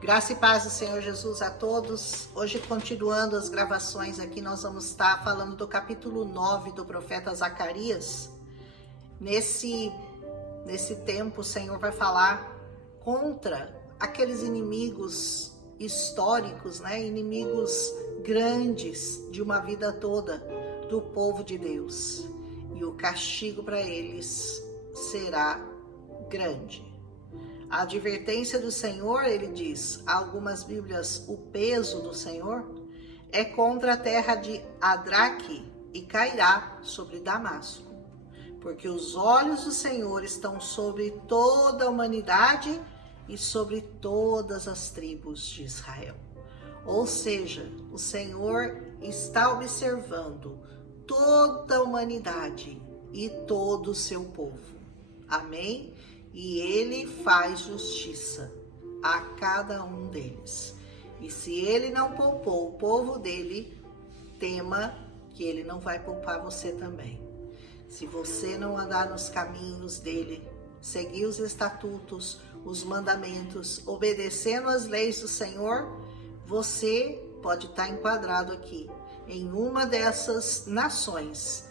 Graça e paz do Senhor Jesus a todos. Hoje, continuando as gravações aqui, nós vamos estar falando do capítulo 9 do profeta Zacarias. Nesse tempo, o Senhor vai falar contra aqueles inimigos históricos, inimigos grandes de uma vida toda do povo de Deus. E o castigo para eles será grande. A advertência do Senhor, ele diz, algumas Bíblias, o peso do Senhor, é contra a terra de Adraque e cairá sobre Damasco. Porque os olhos do Senhor estão sobre toda a humanidade e sobre todas as tribos de Israel. Ou seja, o Senhor está observando toda a humanidade e todo o seu povo. Amém? E ele faz justiça a cada um deles. E se ele não poupou o povo dele, tema que ele não vai poupar você também. Se você não andar nos caminhos dele, seguir os estatutos, os mandamentos, obedecendo as leis do Senhor, você pode estar enquadrado aqui em uma dessas nações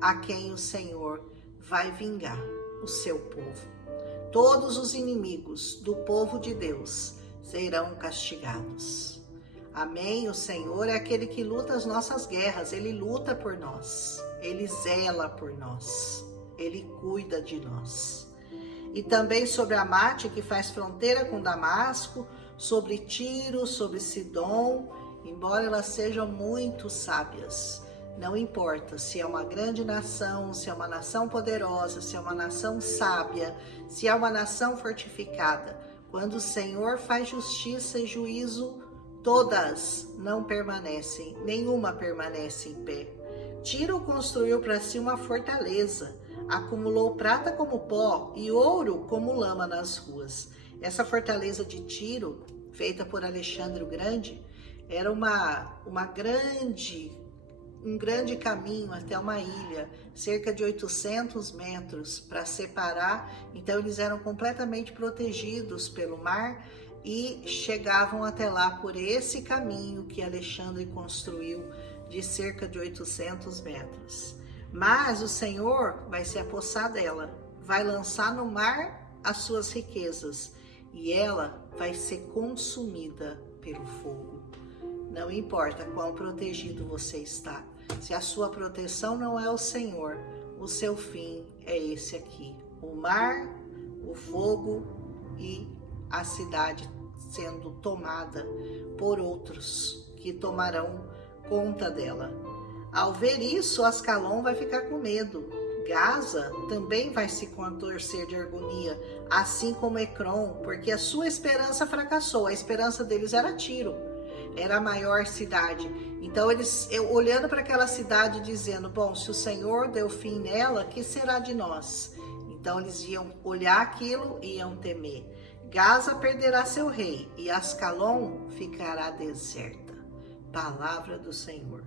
a quem o Senhor vai vingar o seu povo. Todos os inimigos do povo de Deus serão castigados. Amém? O Senhor é aquele que luta as nossas guerras, Ele luta por nós, Ele zela por nós, Ele cuida de nós. E também sobre Amate, que faz fronteira com Damasco, sobre Tiro, sobre Sidom, embora elas sejam muito sábias. Não importa se é uma grande nação, se é uma nação poderosa, se é uma nação sábia, se é uma nação fortificada. Quando o Senhor faz justiça e juízo, todas não permanecem, nenhuma permanece em pé. Tiro construiu para si uma fortaleza, acumulou prata como pó e ouro como lama nas ruas. Essa fortaleza de Tiro, feita por Alexandre o Grande, era um grande caminho até uma ilha, cerca de 800 metros para separar. Então eles eram completamente protegidos pelo mar e chegavam até lá por esse caminho que Alexandre construiu de cerca de 800 metros. Mas o Senhor vai se apossar dela, vai lançar no mar as suas riquezas e ela vai ser consumida pelo fogo. Não importa quão protegido você está. Se a sua proteção não é o Senhor, o seu fim é esse aqui. O mar, o fogo e a cidade sendo tomada por outros que tomarão conta dela. Ao ver isso, Ascalon vai ficar com medo. Gaza também vai se contorcer de agonia, assim como Ecrom, porque a sua esperança fracassou. A esperança deles era Tiro. Era a maior cidade. Então eles, olhando para aquela cidade, dizendo, bom, se o Senhor deu fim nela, que será de nós? Então eles iam olhar aquilo e iam temer. Gaza perderá seu rei e Ascalon ficará deserta. Palavra do Senhor.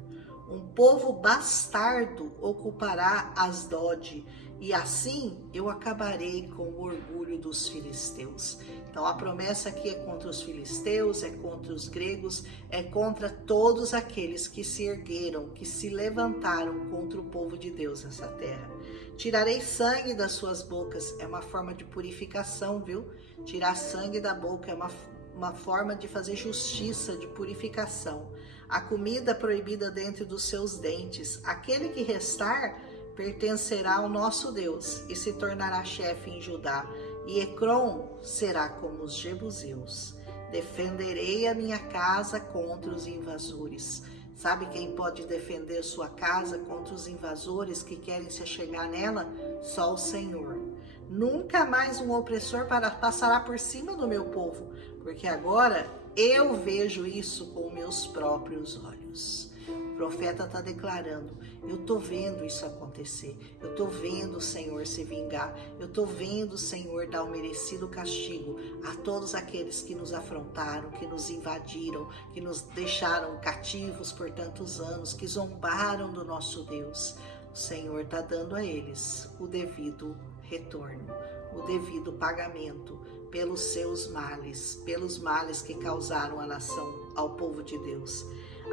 Um povo bastardo ocupará Asdod, e assim eu acabarei com o orgulho dos filisteus. Então a promessa aqui é contra os filisteus, é contra os gregos, é contra todos aqueles que se ergueram, que se levantaram contra o povo de Deus nessa terra. Tirarei sangue das suas bocas, é uma forma de purificação, viu? Tirar sangue da boca é uma forma de fazer justiça, de purificação. A comida proibida dentro dos seus dentes, aquele que restar pertencerá ao nosso Deus e se tornará chefe em Judá. E Ecrom será como os jebuseus. Defenderei a minha casa contra os invasores. Sabe quem pode defender sua casa contra os invasores que querem se achegar nela? Só o Senhor. Nunca mais um opressor passará por cima do meu povo, porque agora eu vejo isso com meus próprios olhos. O profeta está declarando, eu estou vendo isso acontecer, eu estou vendo o Senhor se vingar, eu estou vendo o Senhor dar o merecido castigo a todos aqueles que nos afrontaram, que nos invadiram, que nos deixaram cativos por tantos anos, que zombaram do nosso Deus. O Senhor está dando a eles o devido retorno, o devido pagamento pelos seus males, pelos males que causaram a nação, ao povo de Deus.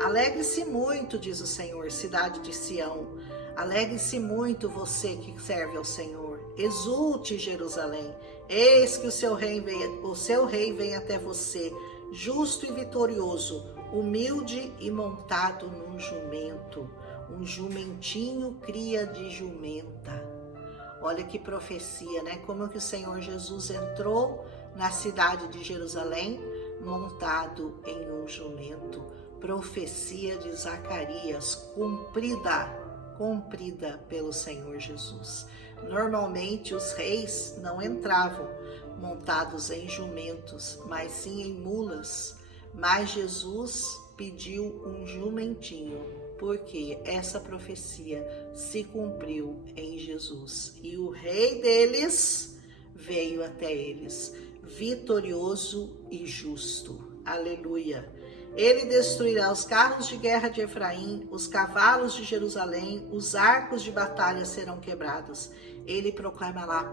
Alegre-se muito, diz o Senhor, cidade de Sião. Alegre-se muito você que serve ao Senhor. Exulte, Jerusalém. Eis que o seu rei vem até você, justo e vitorioso, humilde e montado num jumento. Um jumentinho cria de jumenta. Olha que profecia, né? Como que o Senhor Jesus entrou na cidade de Jerusalém montado em um jumento. Profecia de Zacarias, cumprida pelo Senhor Jesus. Normalmente os reis não entravam montados em jumentos, mas sim em mulas. Mas Jesus pediu um jumentinho, porque essa profecia se cumpriu em Jesus. E o rei deles veio até eles, vitorioso e justo. Aleluia! Ele destruirá os carros de guerra de Efraim, os cavalos de Jerusalém, os arcos de batalha serão quebrados. Ele proclamará,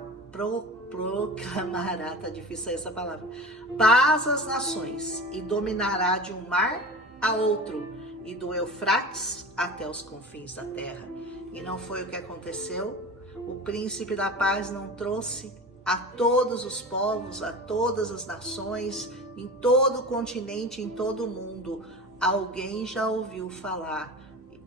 tá difícil essa palavra, paz às nações, e dominará de um mar a outro, e do Eufrates até os confins da terra. E não foi o que aconteceu? O príncipe da paz não trouxe a todos os povos, a todas as nações, em todo o continente, em todo o mundo, alguém já ouviu falar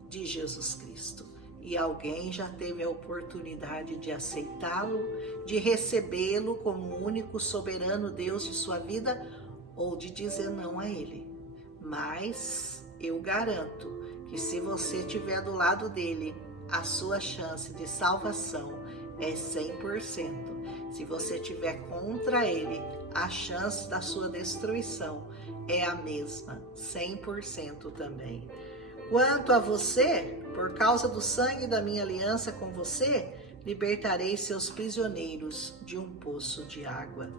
de Jesus Cristo. E alguém já teve a oportunidade de aceitá-lo, de recebê-lo como o único soberano Deus de sua vida, ou de dizer não a ele. Mas eu garanto que se você estiver do lado dele, a sua chance de salvação é 100%. Se você estiver contra ele, a chance da sua destruição é a mesma, 100% também. Quanto a você, por causa do sangue da minha aliança com você, libertarei seus prisioneiros de um poço de água.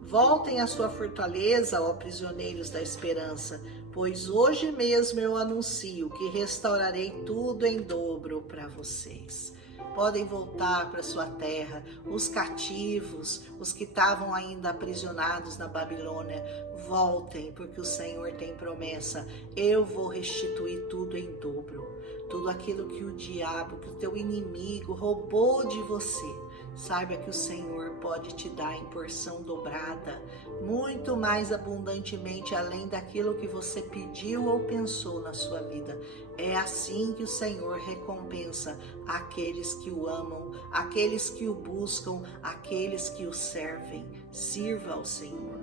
Voltem à sua fortaleza, ó prisioneiros da esperança, pois hoje mesmo eu anuncio que restaurarei tudo em dobro para vocês. Podem voltar para sua terra, os cativos, os que estavam ainda aprisionados na Babilônia, voltem, porque o Senhor tem promessa, eu vou restituir tudo em dobro, tudo aquilo que o diabo, que o teu inimigo roubou de você. Saiba que o Senhor pode te dar em porção dobrada, muito mais abundantemente além daquilo que você pediu ou pensou na sua vida. É assim que o Senhor recompensa aqueles que o amam, aqueles que o buscam, aqueles que o servem. Sirva ao Senhor.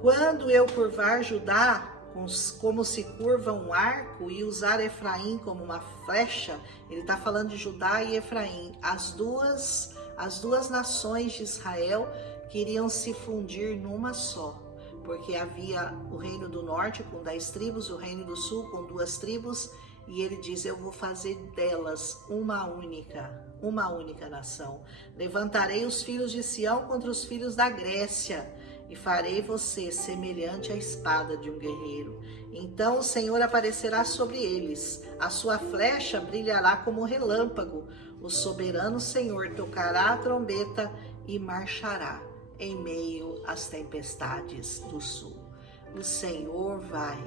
Quando eu curvar Judá, como se curva um arco, e usar Efraim como uma flecha, ele está falando de Judá e Efraim, as duas nações de Israel queriam se fundir numa só, porque havia o reino do norte com 10 tribos, o reino do sul com 2 tribos, e ele diz, eu vou fazer delas uma única nação. Levantarei os filhos de Sião contra os filhos da Grécia, e farei você semelhante à espada de um guerreiro. Então o Senhor aparecerá sobre eles, a sua flecha brilhará como um relâmpago, o soberano Senhor tocará a trombeta e marchará em meio às tempestades do sul. O Senhor vai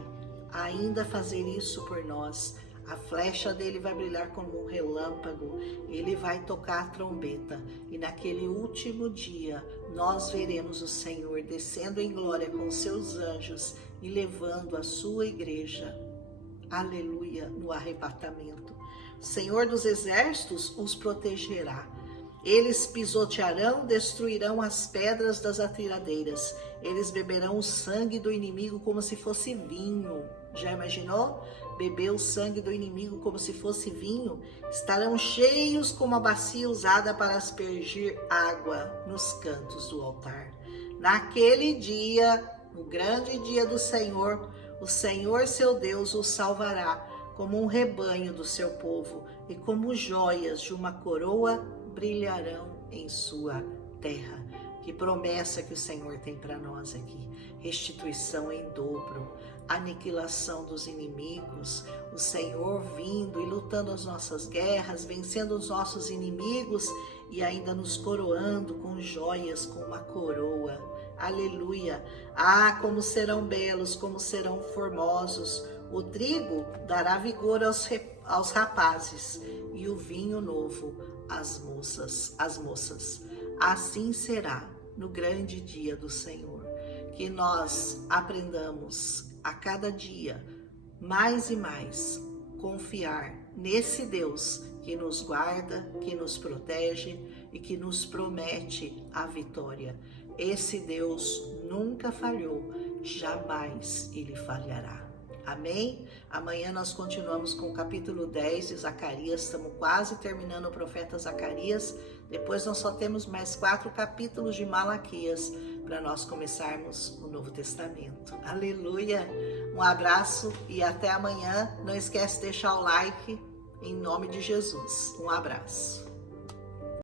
ainda fazer isso por nós. A flecha dele vai brilhar como um relâmpago, ele vai tocar a trombeta, e naquele último dia nós veremos o Senhor descendo em glória com seus anjos e levando a sua igreja, aleluia, no arrebatamento. O Senhor dos exércitos os protegerá. Eles pisotearão, destruirão as pedras das atiradeiras. Eles beberão o sangue do inimigo como se fosse vinho. Já imaginou? Beber o sangue do inimigo como se fosse vinho? Estarão cheios como a bacia usada para aspergir água nos cantos do altar. Naquele dia, no grande dia do Senhor, o Senhor seu Deus os salvará como um rebanho do seu povo, e como joias de uma coroa brilharão em sua terra. Que promessa que o Senhor tem para nós aqui. Restituição em dobro, aniquilação dos inimigos, o Senhor vindo e lutando as nossas guerras, vencendo os nossos inimigos e ainda nos coroando com joias, com uma coroa. Aleluia. Ah, como serão belos, como serão formosos. O trigo dará vigor aos rapazes e o vinho novo às moças. Assim será no grande dia do Senhor. Que nós aprendamos a cada dia mais e mais confiar nesse Deus que nos guarda, que nos protege e que nos promete a vitória. Esse Deus nunca falhou, jamais ele falhará. Amém? Amanhã nós continuamos com o capítulo 10 de Zacarias, estamos quase terminando o profeta Zacarias. Depois nós só temos mais 4 capítulos de Malaquias para nós começarmos o Novo Testamento. Aleluia! Um abraço e até amanhã. Não esquece de deixar o like em nome de Jesus. Um abraço.